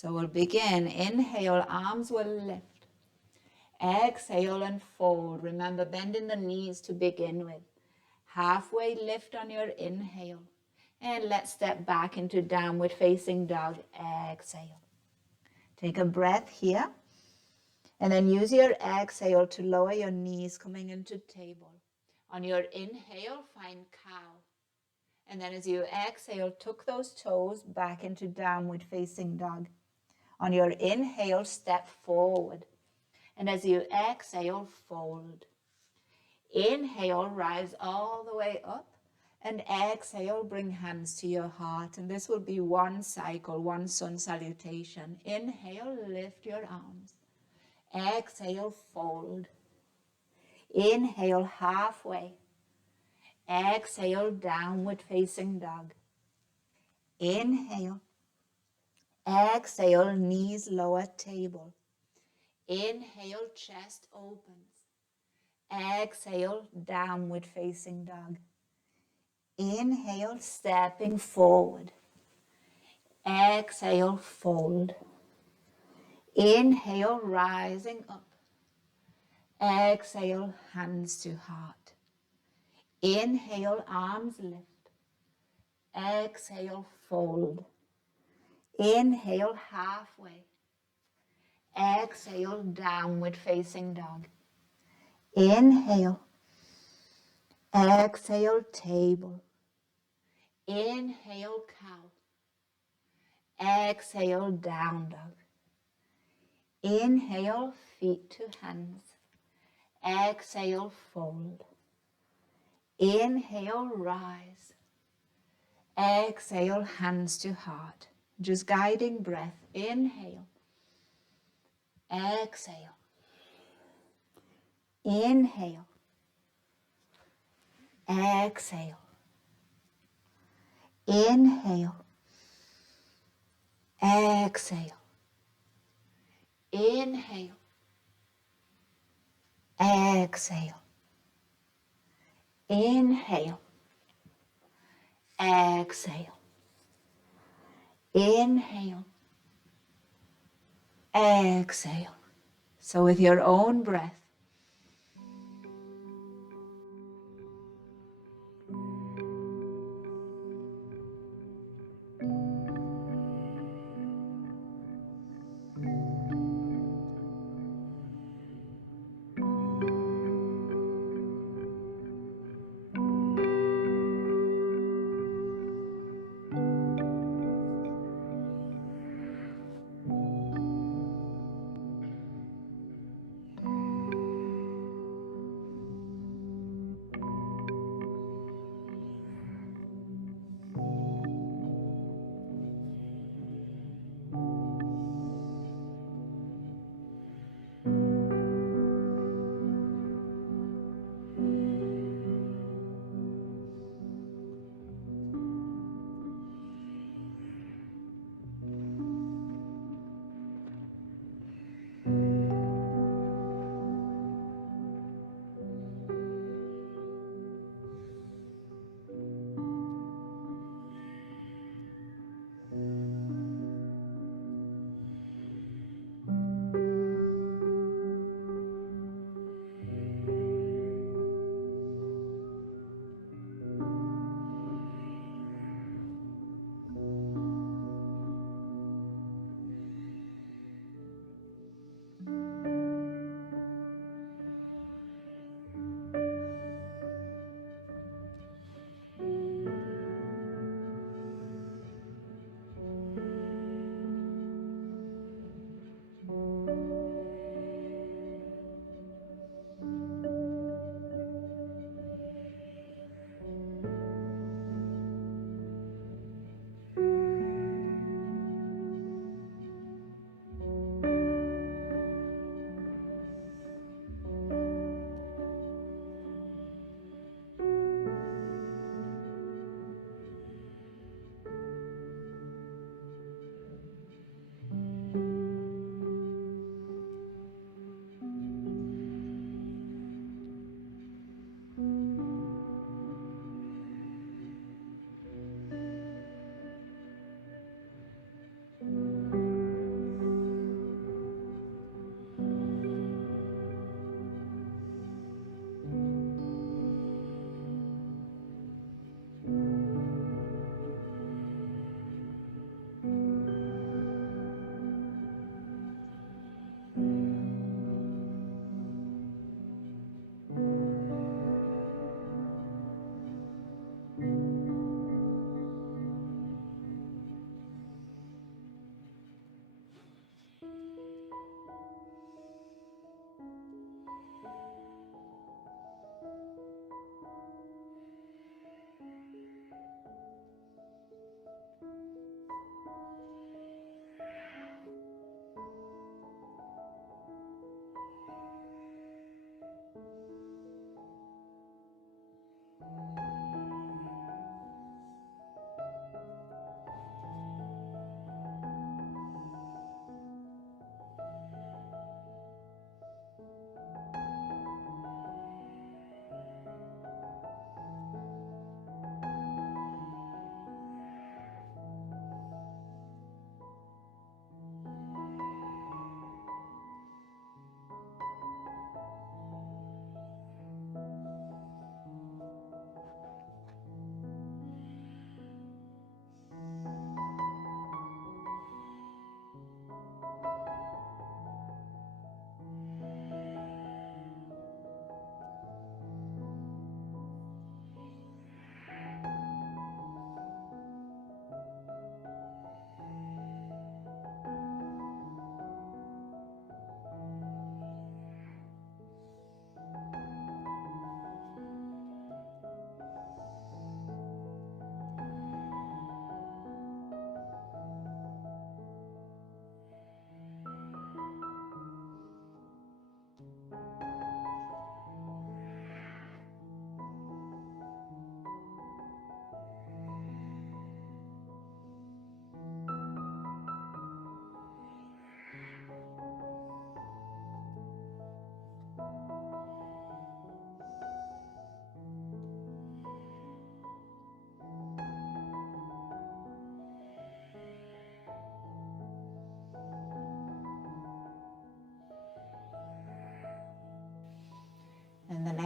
So we'll begin. Inhale, arms will lift. Exhale and fold. Remember, bending the knees to begin with. Halfway lift on your inhale. And let's step back into downward facing dog. Exhale. Take a breath here. And then use your exhale to lower your knees, coming into table. On your inhale, find cow. And then as you exhale, tuck those toes back into downward facing dog. On your inhale, step forward. And as you exhale, fold. Inhale, rise all the way up. And exhale, bring hands to your heart. And this will be one cycle, one sun salutation. Inhale, lift your arms. Exhale, fold. Inhale, halfway. Exhale, downward facing dog. Inhale. Exhale, knees lower, table. Inhale, chest opens. Exhale, downward facing dog. Inhale, stepping forward. Exhale, fold. Inhale, rising up. Exhale, hands to heart. Inhale, arms lift. Exhale, fold. Inhale, halfway. Exhale, downward facing dog. Inhale. Exhale, table. Inhale, cow. Exhale, down dog. Inhale, feet to hands. Exhale, fold. Inhale, rise. Exhale, hands to heart. Just guiding breath. Inhale. Exhale. Inhale. Exhale. Inhale. Exhale. Inhale. Exhale. Inhale. Exhale. Inhale. Exhale. So with your own breath,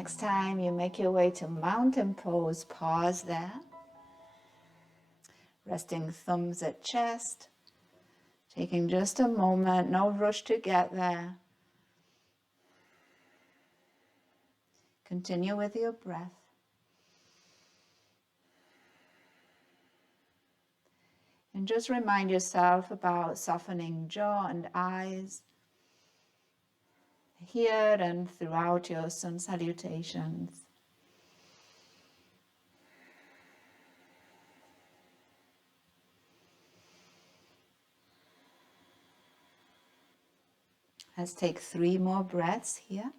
Next time you make your way to mountain pose, pause there. Resting thumbs at chest. Taking just a moment, no rush to get there. Continue with your breath. And just remind yourself about softening jaw and eyes here and throughout your sun salutations. Let's take 3 more breaths here.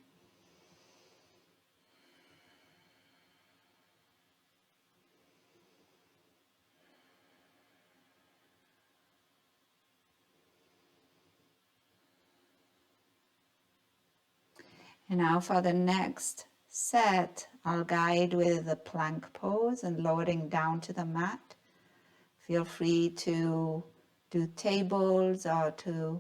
And now for the next set, I'll guide with the plank pose and lowering down to the mat. Feel free to do tables or to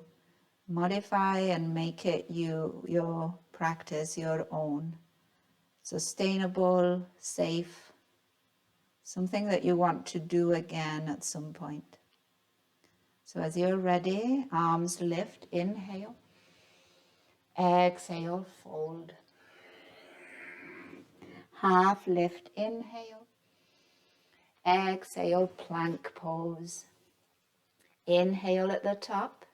modify and make it your practice your own. Sustainable, safe, something that you want to do again at some point. So as you're ready, arms lift, inhale. Exhale, fold. Half lift, inhale. Exhale, plank pose. Inhale at the top.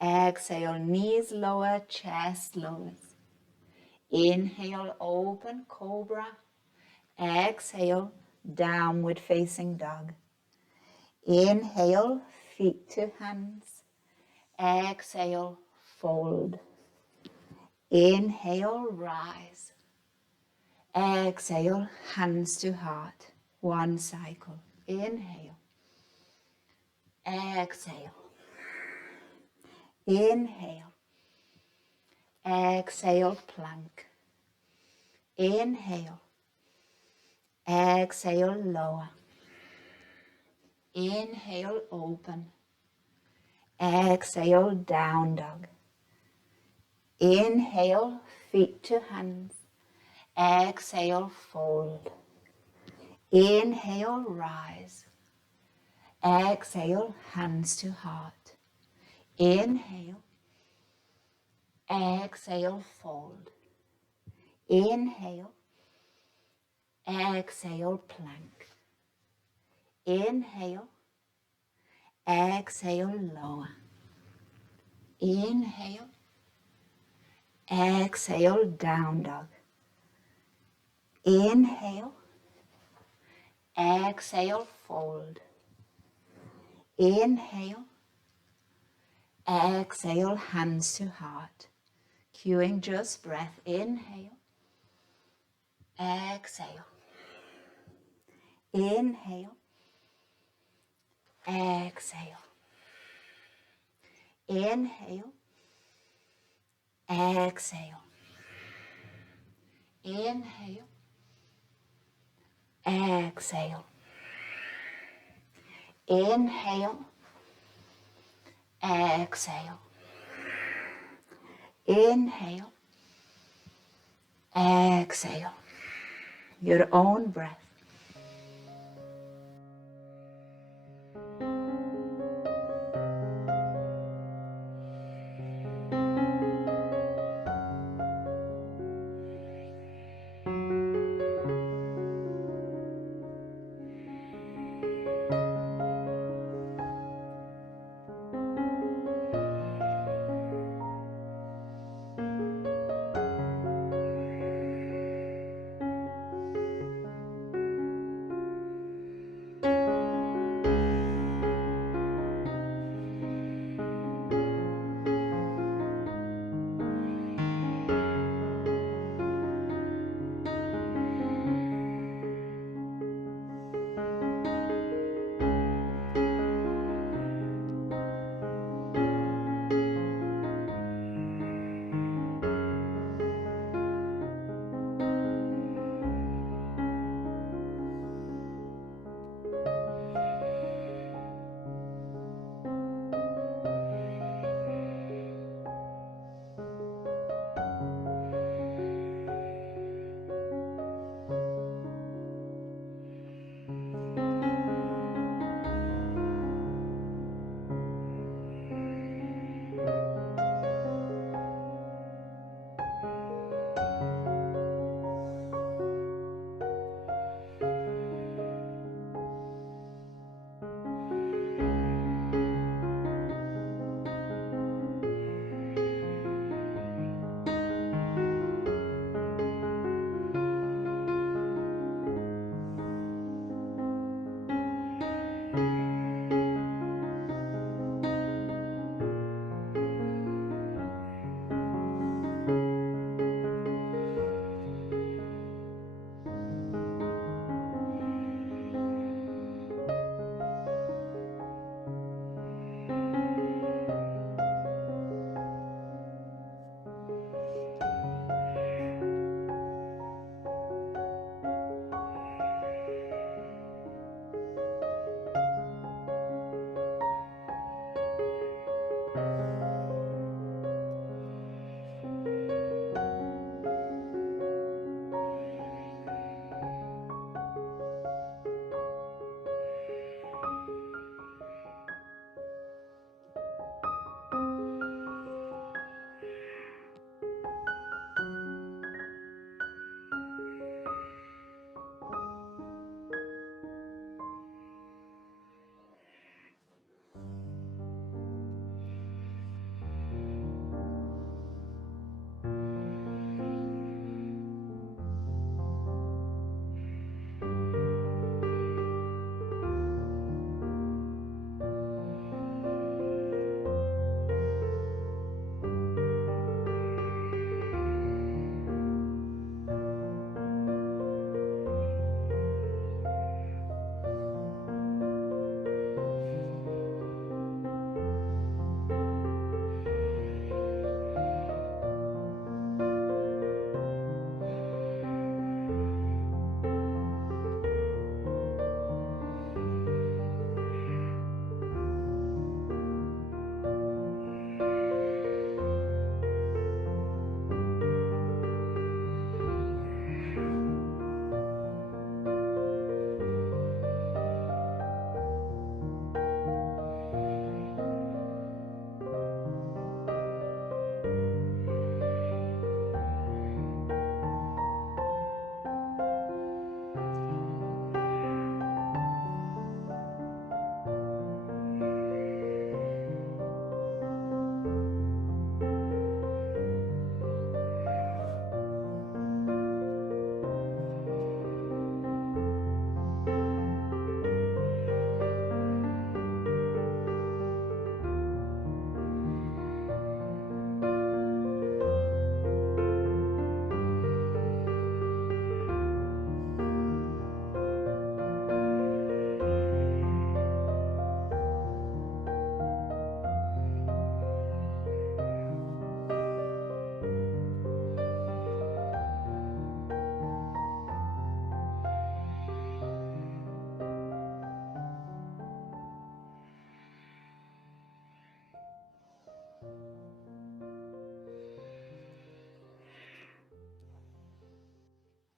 Exhale, knees lower, chest lowers. Inhale, open, cobra. Exhale, downward facing dog. Inhale, feet to hands. Exhale, fold. Inhale, rise. Exhale, hands to heart. 1 cycle. Inhale. Exhale. Inhale. Exhale, plank. Inhale. Exhale, lower. Inhale, open. Exhale, down dog. Inhale, feet to hands. Exhale, fold. Inhale, rise. Exhale, hands to heart. Inhale. Exhale, fold. Inhale. Exhale, plank. Inhale. Exhale, lower. Inhale. Exhale, down dog. Inhale. Exhale, fold. Inhale. Exhale, hands to heart. Cueing just breath. Inhale. Exhale. Inhale. Exhale. Inhale. Exhale. Inhale. Exhale. Inhale. Exhale. Inhale. Exhale. Your own breath.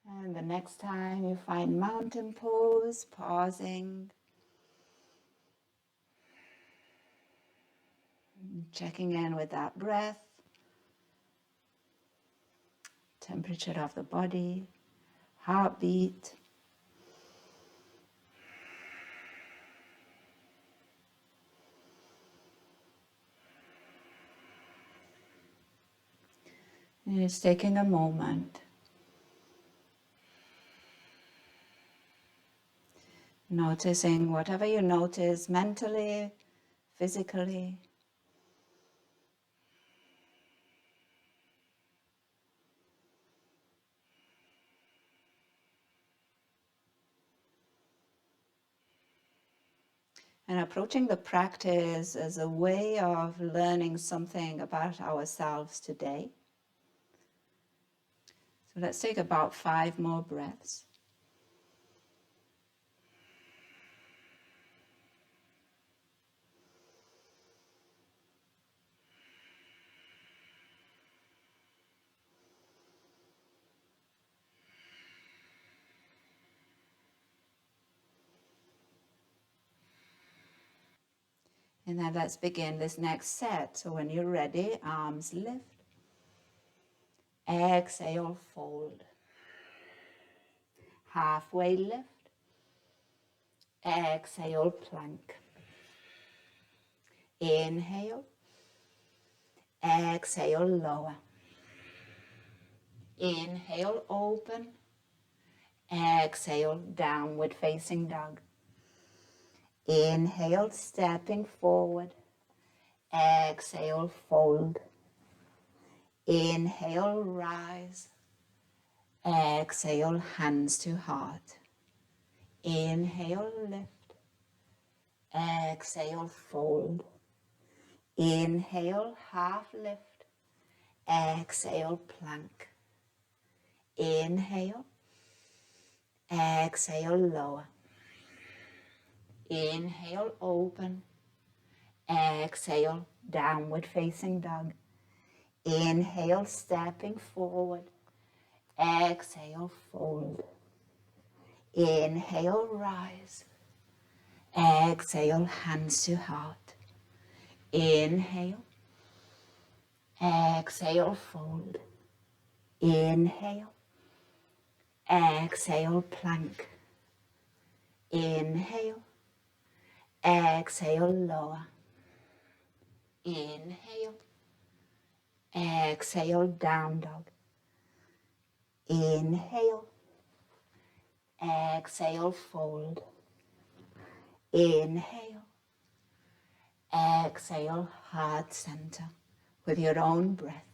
And the next time you find mountain pose, pausing, checking in with that breath, temperature of the body, heartbeat. And just taking a moment, noticing whatever you notice mentally, physically. And approaching the practice as a way of learning something about ourselves today. So let's take about 5 more breaths. And then let's begin this next set. So when you're ready, arms lift. Exhale, fold. Halfway lift. Exhale, plank. Inhale. Exhale, lower. Inhale, open. Exhale, downward facing dog. Inhale, stepping forward. Exhale, fold. Inhale, rise. Exhale, hands to heart. Inhale, lift. Exhale, fold. Inhale, half lift. Exhale, plank. Inhale. Exhale, lower. Inhale, open. Exhale, downward facing dog. Inhale, stepping forward. Exhale, fold. Inhale, rise. Exhale, hands to heart. Inhale. Exhale, fold. Inhale. Exhale, plank. Inhale. Exhale, lower. Inhale. Exhale, down dog. Inhale. Exhale, fold. Inhale. Exhale, heart center with your own breath.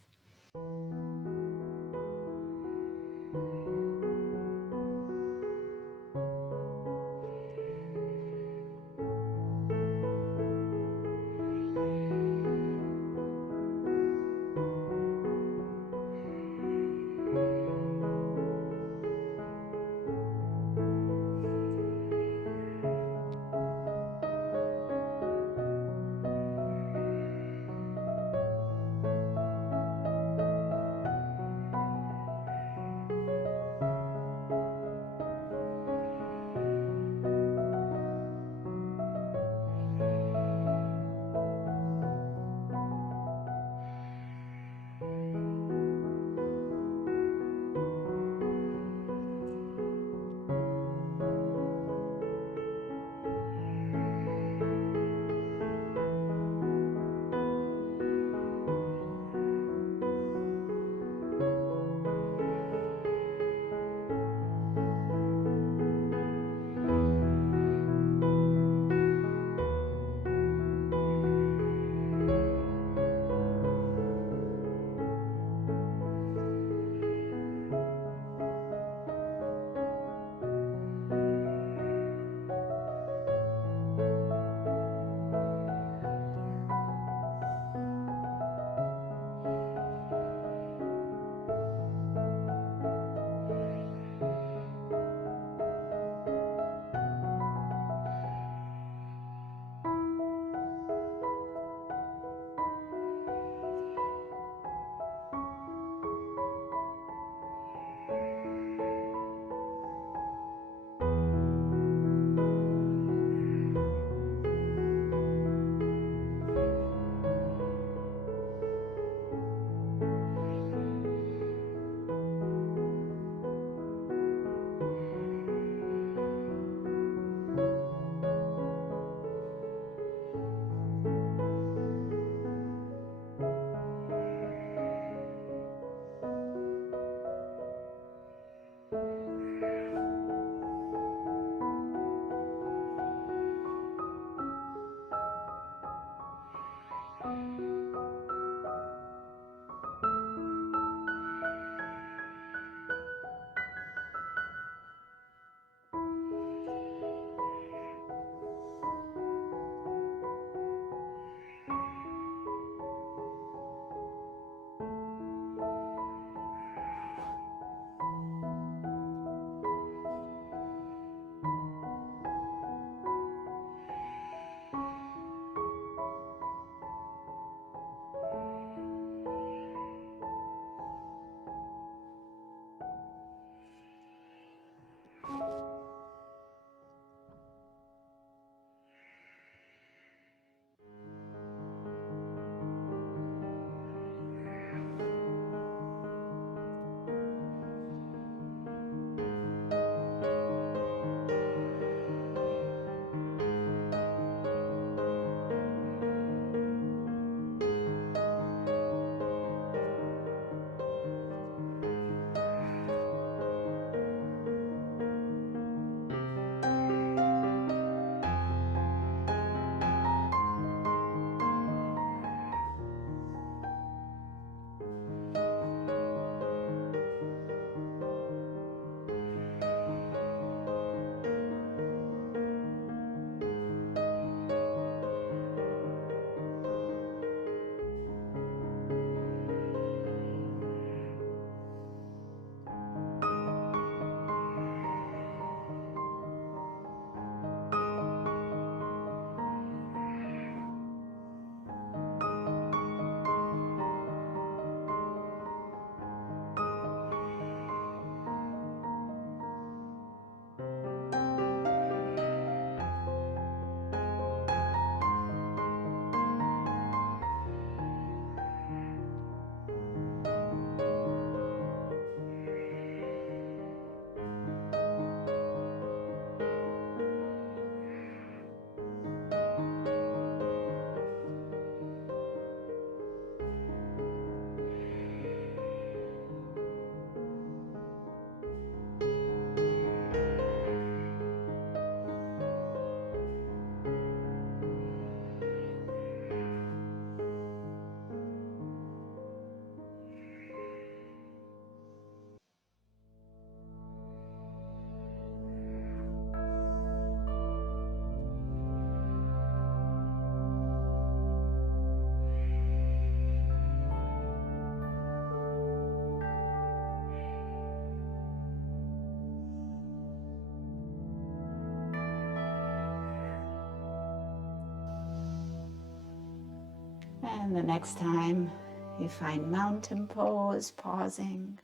And the next time you find mountain pose, pausing.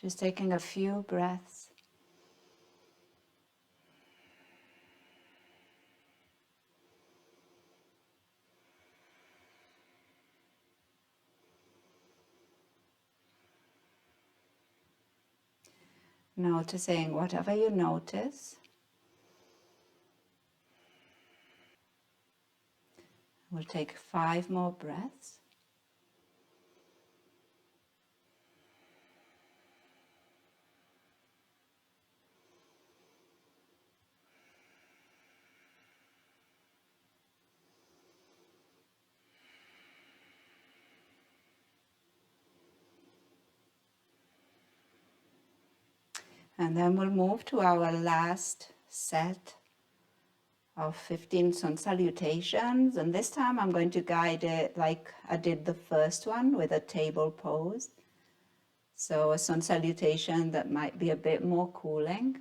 Just taking a few breaths. Noticing whatever you notice. We'll take 5 more breaths. And then we'll move to our last set of 15 Sun Salutations. And this time I'm going to guide it like I did the first one with a table pose. So a Sun Salutation that might be a bit more cooling,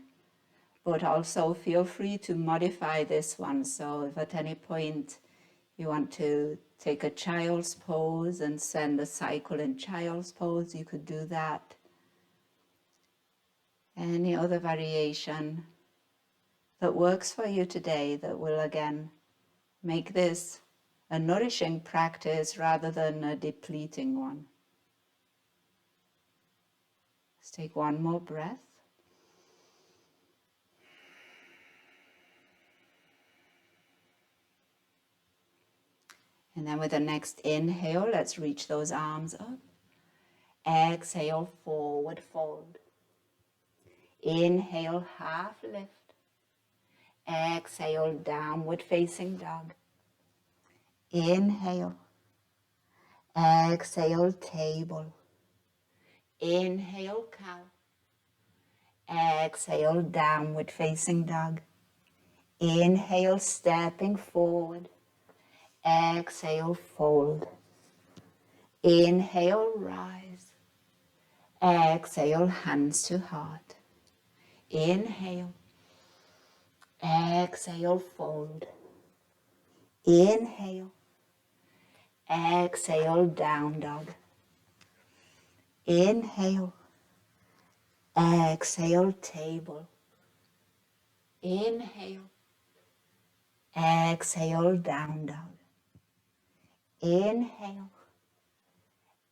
but also feel free to modify this one. So if at any point you want to take a child's pose and send a cycle in child's pose, you could do that. Any other variation that works for you today that will again make this a nourishing practice rather than a depleting one. Let's take one more breath. And then with the next inhale, let's reach those arms up. Exhale, forward fold. Inhale, half lift. Exhale, downward facing dog. Inhale. Exhale, table. Inhale, cow. Exhale, downward facing dog. Inhale, stepping forward. Exhale, fold. Inhale, rise. Exhale, hands to heart. Inhale. Exhale, fold. Inhale. Exhale, down dog. Inhale. Exhale, table. Inhale. Exhale, down dog. Inhale.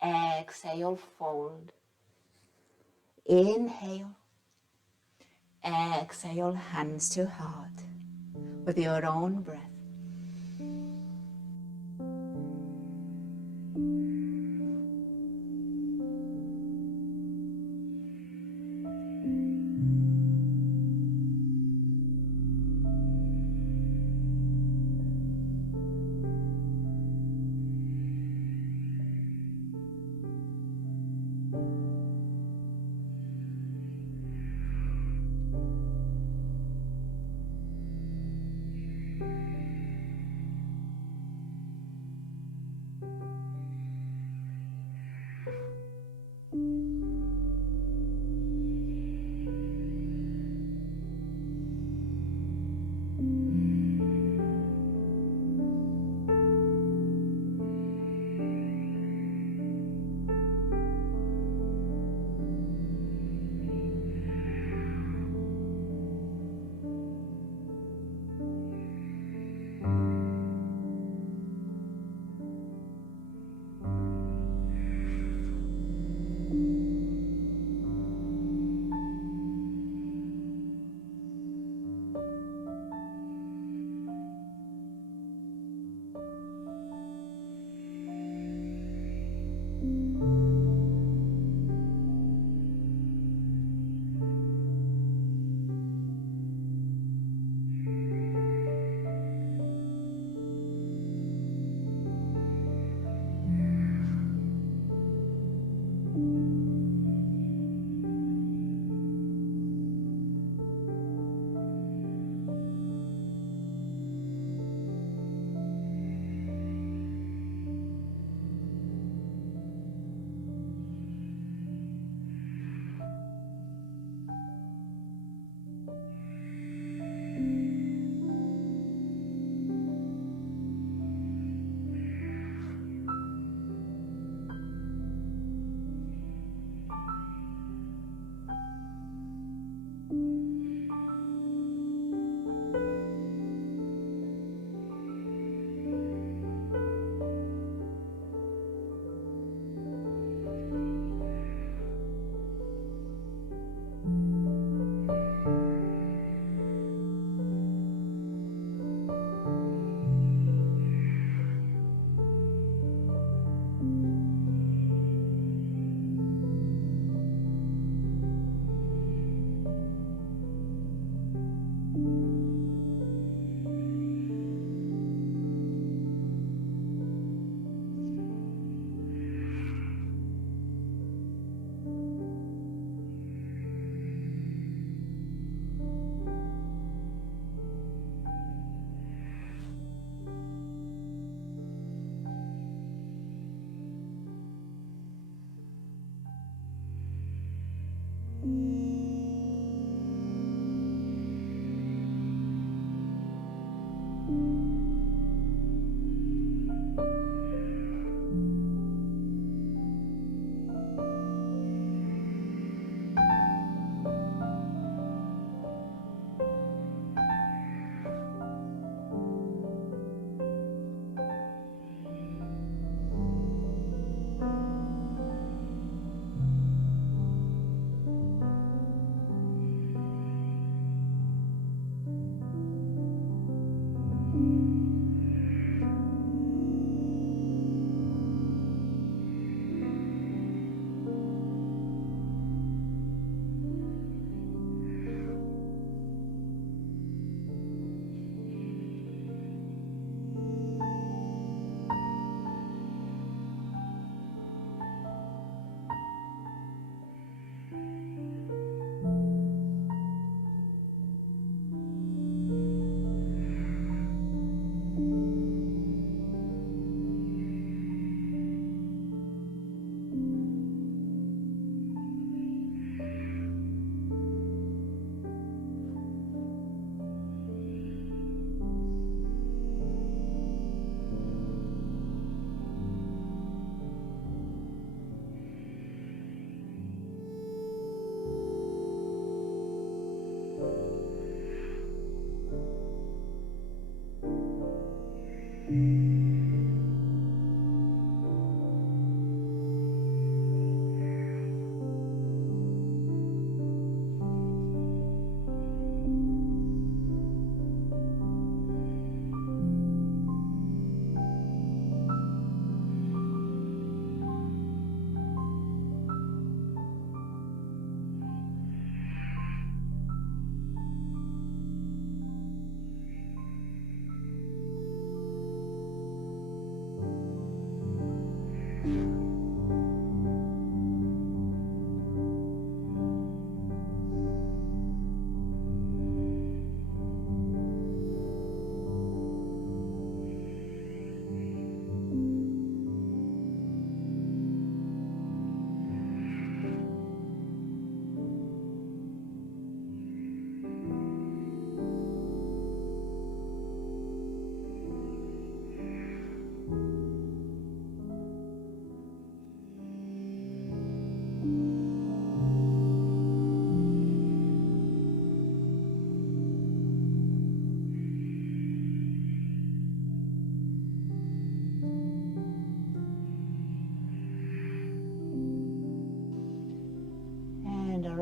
Exhale, fold. Inhale. Exhale, hands to heart with your own breath.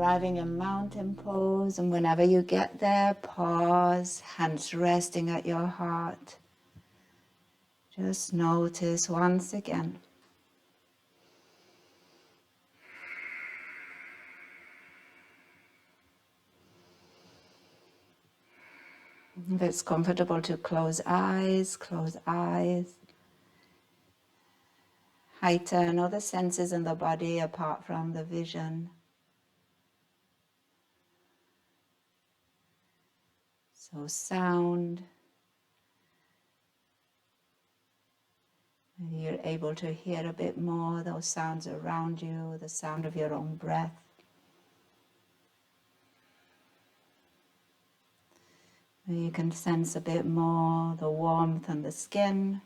arriving in mountain pose, and whenever you get there, pause, hands resting at your heart. Just notice once again. If it's comfortable to close eyes, close eyes. Heighten all the senses in the body apart from the vision. So sound. Maybe you're able to hear a bit more those sounds around you, the sound of your own breath. Maybe you can sense a bit more the warmth on the skin,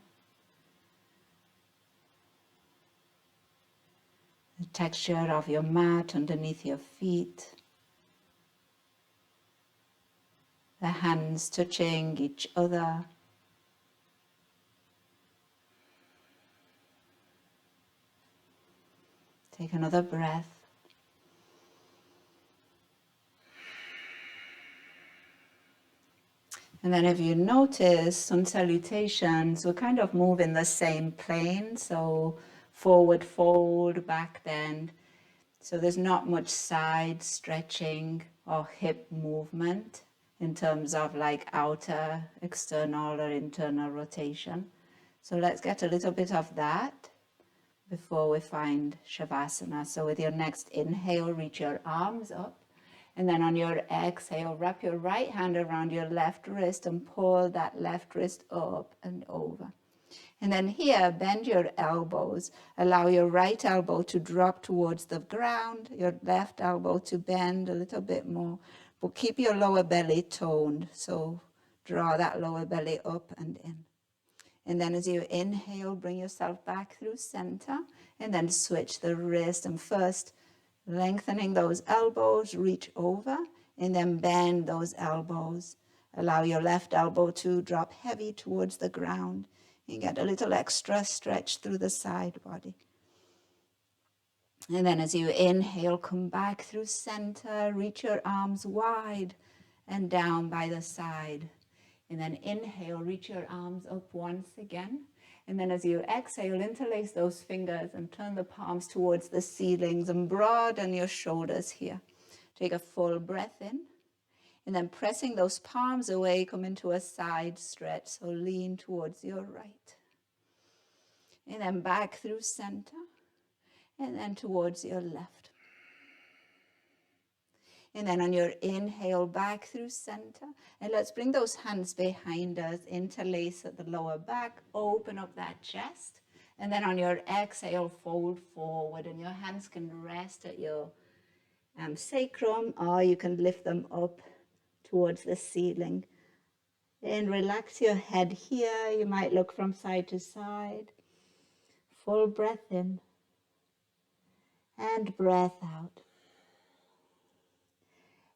the texture of your mat underneath your feet, the hands touching each other. Take another breath. And then if you notice, Sun Salutations, we kind of move in the same plane. So forward fold, back bend. So there's not much side stretching or hip movement in terms of like outer, external or internal rotation. So let's get a little bit of that before we find Shavasana. So with your next inhale, reach your arms up. And then on your exhale, wrap your right hand around your left wrist and pull that left wrist up and over. And then here, bend your elbows. Allow your right elbow to drop towards the ground, your left elbow to bend a little bit more. But keep your lower belly toned. So draw that lower belly up and in. And then as you inhale, bring yourself back through center. And then switch the wrist. And first, lengthening those elbows, reach over, and then bend those elbows. Allow your left elbow to drop heavy towards the ground. You get a little extra stretch through the side body. And then as you inhale, come back through center, reach your arms wide and down by the side. And then inhale, reach your arms up once again. And then as you exhale, interlace those fingers and turn the palms towards the ceilings and broaden your shoulders here. Take a full breath in. And then pressing those palms away, come into a side stretch. So lean towards your right. And then back through center. And then towards your left. And then on your inhale, back through center. And let's bring those hands behind us, interlace at the lower back, open up that chest. And then on your exhale, fold forward. And your hands can rest at your sacrum, or you can lift them up towards the ceiling. And relax your head here. You might look from side to side. Full breath in. And breath out.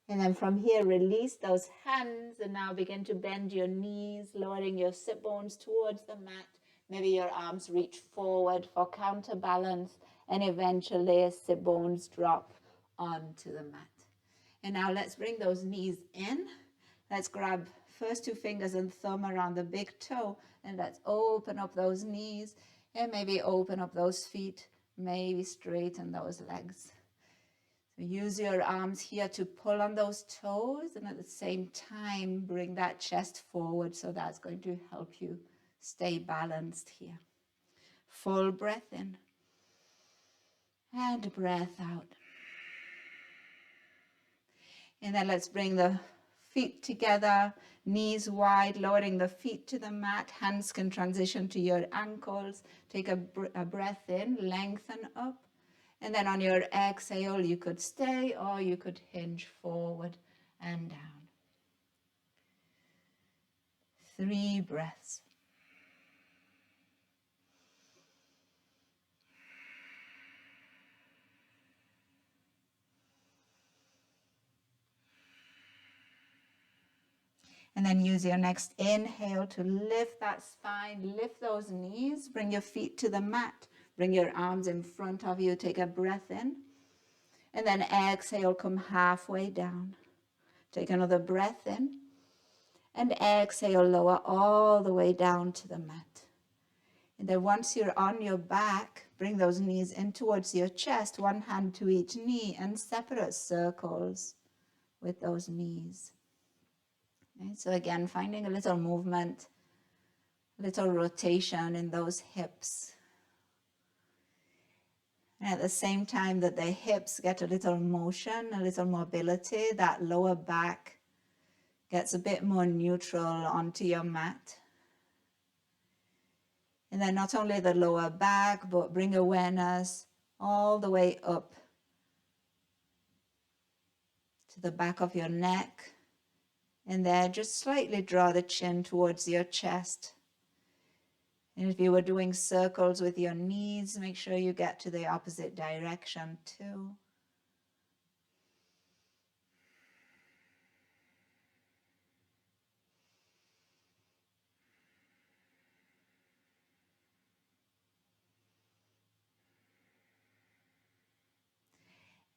And then from here, release those hands and now begin to bend your knees, lowering your sit bones towards the mat. Maybe your arms reach forward for counterbalance, and eventually sit bones drop onto the mat. And now let's bring those knees in. Let's grab first two fingers and thumb around the big toe, and let's open up those knees and maybe open up those feet, maybe straighten those legs. Use your arms here to pull on those toes, and at the same time bring that chest forward, so that's going to help you stay balanced here. Full breath in and breath out. And then let's bring the feet together, knees wide, lowering the feet to the mat. Hands can transition to your ankles. Take a breath in, lengthen up. And then on your exhale, you could stay or you could hinge forward and down. 3 breaths. And then use your next inhale to lift that spine, lift those knees, bring your feet to the mat, bring your arms in front of you, take a breath in. And then exhale, come halfway down. Take another breath in. And exhale, lower all the way down to the mat. And then once you're on your back, bring those knees in towards your chest, one hand to each knee, and separate circles with those knees. Okay, so again, finding a little movement, a little rotation in those hips. And at the same time that the hips get a little motion, a little mobility, that lower back gets a bit more neutral onto your mat. And then not only the lower back, but bring awareness all the way up to the back of your neck. And there, just slightly draw the chin towards your chest. And if you were doing circles with your knees, make sure you get to the opposite direction too.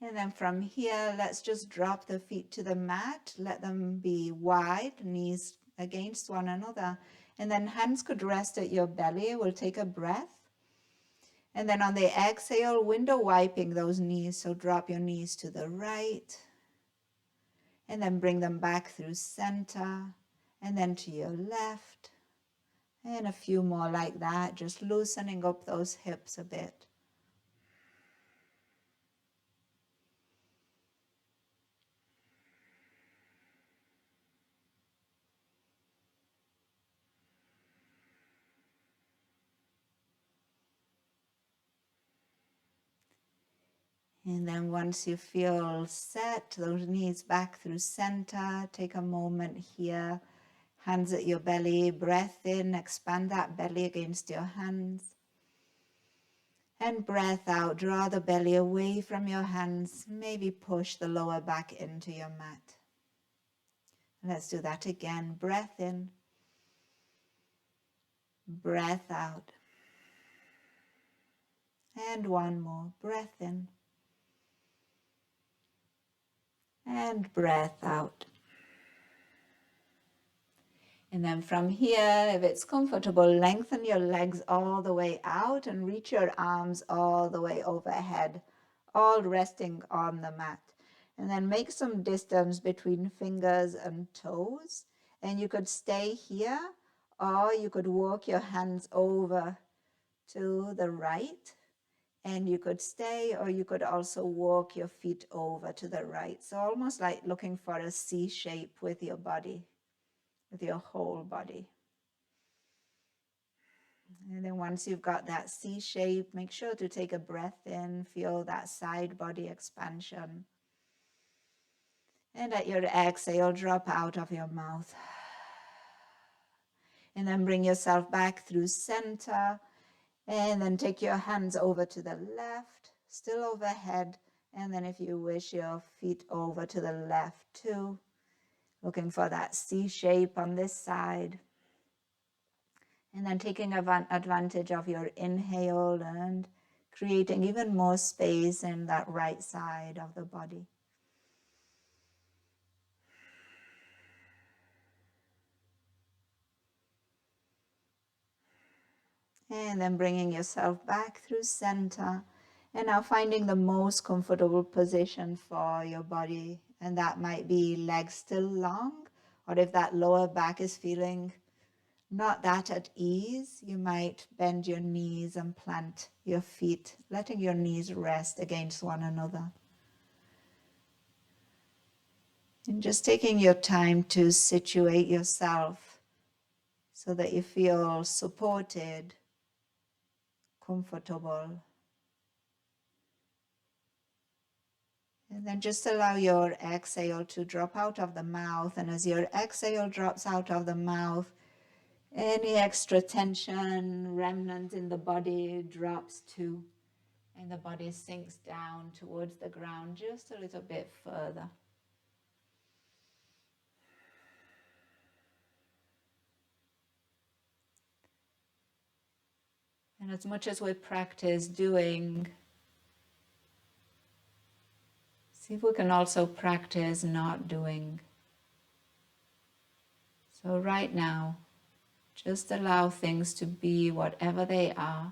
And then from here, let's just drop the feet to the mat. Let them be wide, knees against one another. And then hands could rest at your belly. We'll take a breath. And then on the exhale, window wiping those knees. So drop your knees to the right. And then bring them back through center. And then to your left. And a few more like that, just loosening up those hips a bit. And then once you feel set, those knees back through center, take a moment here, hands at your belly, breath in, expand that belly against your hands. And breath out, draw the belly away from your hands, maybe push the lower back into your mat. Let's do that again, breath in, breath out. And one more, breath in. And breath out. And then from here, if it's comfortable, lengthen your legs all the way out and reach your arms all the way overhead, all resting on the mat. And then make some distance between fingers and toes. And you could stay here, or you could walk your hands over to the right. And you could stay, or you could also walk your feet over to the right. So almost like looking for a C shape with your body, with your whole body. And then once you've got that C shape, make sure to take a breath in, feel that side body expansion. And at your exhale, drop out of your mouth. And then bring yourself back through center. And then take your hands over to the left, still overhead. And then if you wish, your feet over to the left too. Looking for that C shape on this side. And then taking advantage of your inhale and creating even more space in that right side of the body. And then bringing yourself back through center. And now finding the most comfortable position for your body. And that might be legs still long, or if that lower back is feeling not that at ease, you might bend your knees and plant your feet, letting your knees rest against one another. And just taking your time to situate yourself so that you feel supported, comfortable. And then just allow your exhale to drop out of the mouth. And as your exhale drops out of the mouth, any extra tension, remnant in the body drops too. And the body sinks down towards the ground just a little bit further. And as much as we practice doing See if we can also practice not doing. So right now, just allow things to be whatever they are.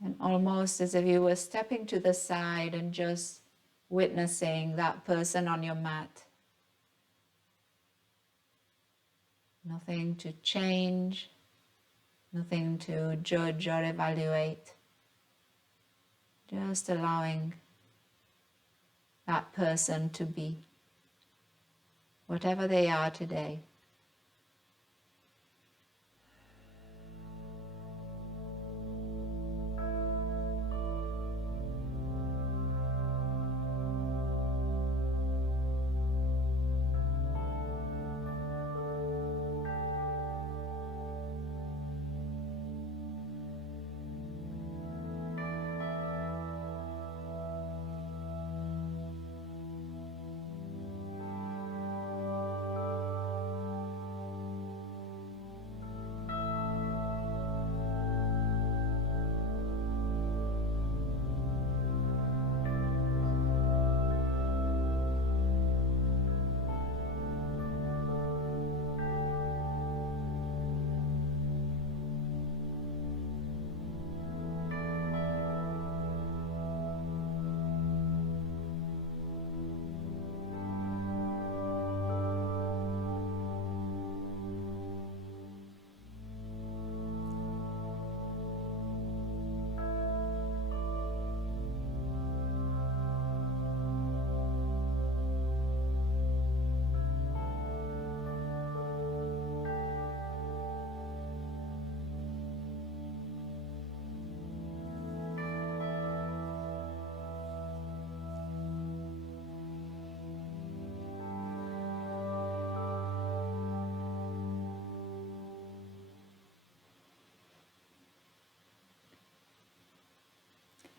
And almost as if you were stepping to the side and just witnessing that person on your mat. Nothing to change, nothing to judge or evaluate. Just allowing that person to be, whatever they are today.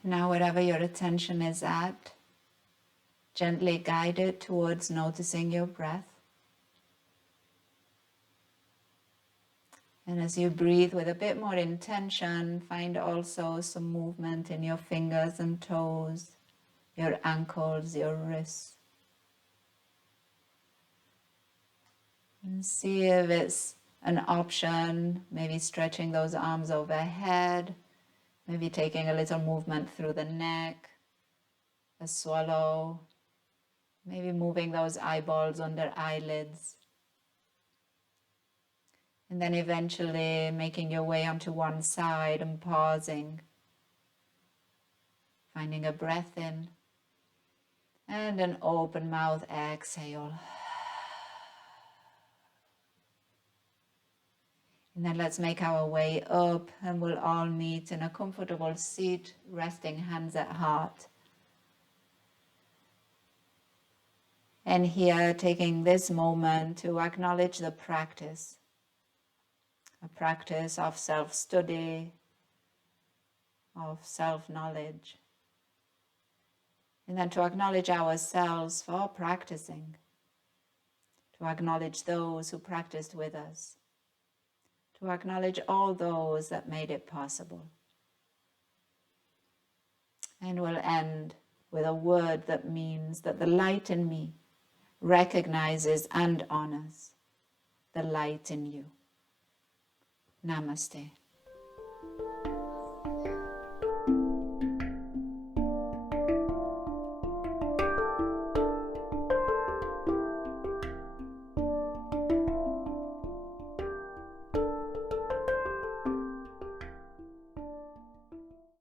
Now wherever your attention is at, gently guide it towards noticing your breath. And as you breathe with a bit more intention, find also some movement in your fingers and toes, your ankles, your wrists. And see if it's an option, maybe stretching those arms overhead, maybe taking a little movement through the neck, a swallow, maybe moving those eyeballs under eyelids. And then eventually making your way onto one side and pausing, finding a breath in, and an open mouth exhale. And then let's make our way up, and we'll all meet in a comfortable seat, resting hands at heart. And here, taking this moment to acknowledge the practice, a practice of self-study, of self-knowledge. And then to acknowledge ourselves for practicing, to acknowledge those who practiced with us, to acknowledge all those that made it possible. And we'll end with a word that means that the light in me recognizes and honors the light in you. Namaste.